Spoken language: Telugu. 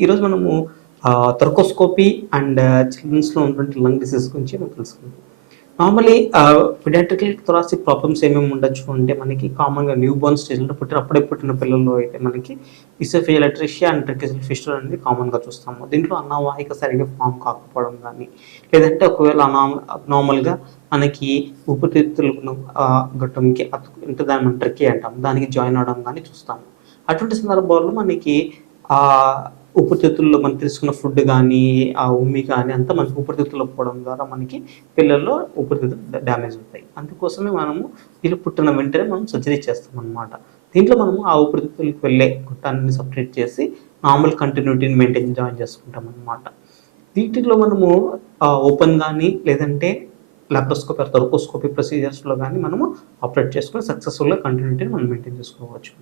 ఈరోజు మనము థొరకోస్కోపీ అండ్ చిల్డ్రన్స్‌లో ఉన్నటువంటి లంగ్ డిసీజ్ గురించి మనం తెలుసుకుందాం. నార్మల్లీ పిడియాట్రికల్ థొరాసిక్ ప్రాబ్లమ్స్ ఏమేమి ఉండొచ్చు అంటే మనకి కామన్‌గా న్యూ బోర్న్ స్టేజ్‌లో అప్పుడే పుట్టిన పిల్లల్లో అయితే మనకి ఈసోఫేజియల్ అట్రెసియా అండ్ ట్రకియల్ ఫిస్టులా అనేది కామన్‌గా చూస్తాము. దీంట్లో అన్నవాహిక సరిగ్గా ఫార్మ్ కాకపోవడం గానీ, లేదంటే ఒకవేళ అబ్నార్మల్‌గా మనకి ఊపిరితిత్తులకు గొట్టంకి అంటే దాన్ని మనం ట్రకియా అంటాం. దానికి జాయిన్ అవ్వడం గానీ చూస్తాము. అటువంటి సందర్భాల్లో మనకి ఆహ్, ఊపిరితిత్తుల్లో మనం తీసుకున్న ఫుడ్ గానీ, ఆ ఉమ్మి కానీ అంతా మనకి ఊపిరితిత్తుల్లో పోవడం ద్వారా మనకి పిల్లల్లో ఊపిరితిత్తులు డ్యామేజ్ అవుతాయి. అందుకోసమే మనము వీళ్ళు పుట్టిన వెంటనే మనం సర్జరీ చేస్తామనమాట. దీంట్లో మనము ఆ ఊపిరితిత్తులకు వెళ్ళే గొట్టాన్ని సెపరేట్ చేసి నార్మల్ కంటిన్యూటీని మెయింటైన్ జాయిన్ చేసుకుంటామనమాట. వీటిలో మనము ఓపెన్ గానీ, లేదంటే లాప్రోస్కోపీ ఆర్ థొరకోస్కోపీ ప్రొసీజర్స్‌లో గానీ మనము ఆపరేట్ చేసుకొని సక్సెస్‌ఫుల్‌గా కంటిన్యూటీని మనం మెయింటైన్ చేసుకోవచ్చు.